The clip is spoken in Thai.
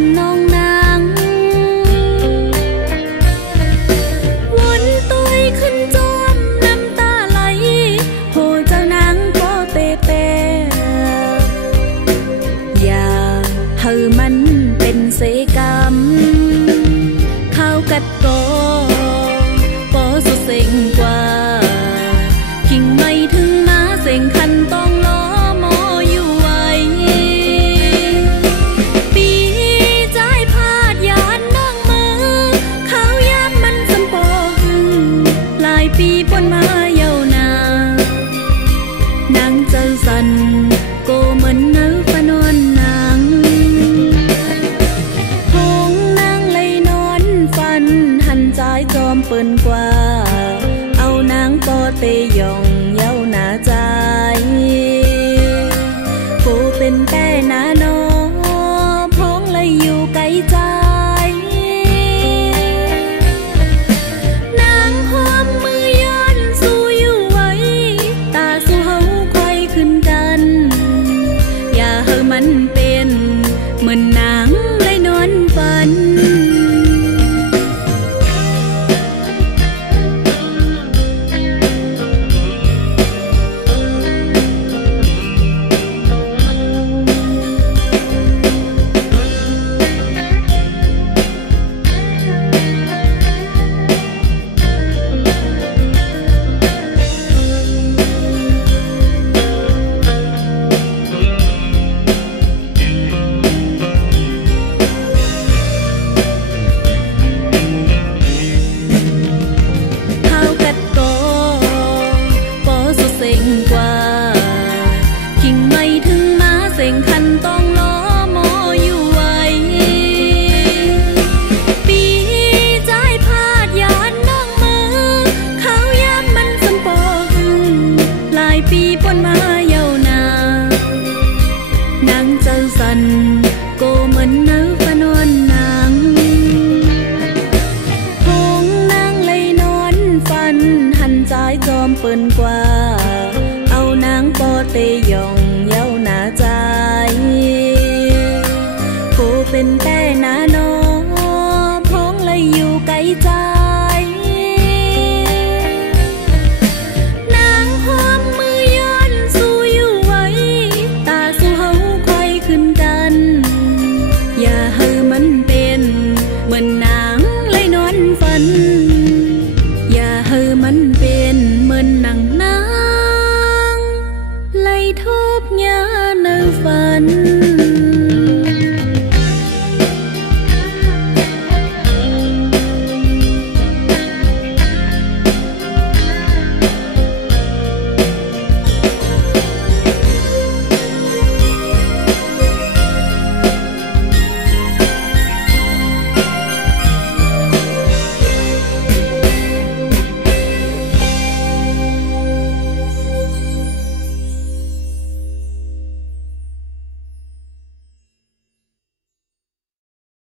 นน้องนางวนตุยขึ้นจอมน้ำตาไหลโหเจ้านางก็เตเตอย่าเธอมันเป็นเสกรรมข้าวกัดก็สุดเซ็งกว่าขิงไม่ถึงมาเซ็งคันต้องล้อมออยู่ไว้ปีใจพาดยานน้องมือข้าวยามมันสำปอหึงหลายปีปนมาเยาวนานางเจอสันโกเหมือนเนื้อปนอนนางหงนางเลยนอนฟันหันใจจอมเปิ้นกว่าเอานางปอเตยองเย้าหนาใจผู้เป็นแต่นาโนพ้องเลยอยู่ไกลใจนางหอมมือย้อนสู้อยู่ไว้ตาสู้เฮาคอยขึ้นกันอย่าเฮอมันเป็นเหมือนนางเลยนอนฝันโกเหมือนเนื้อปนอนนางหงนางเลยนอนฟันหันใจจอมเปิ้นกว่าเอานางปอเตยองเย้าหนาใจผู้เป็นแต่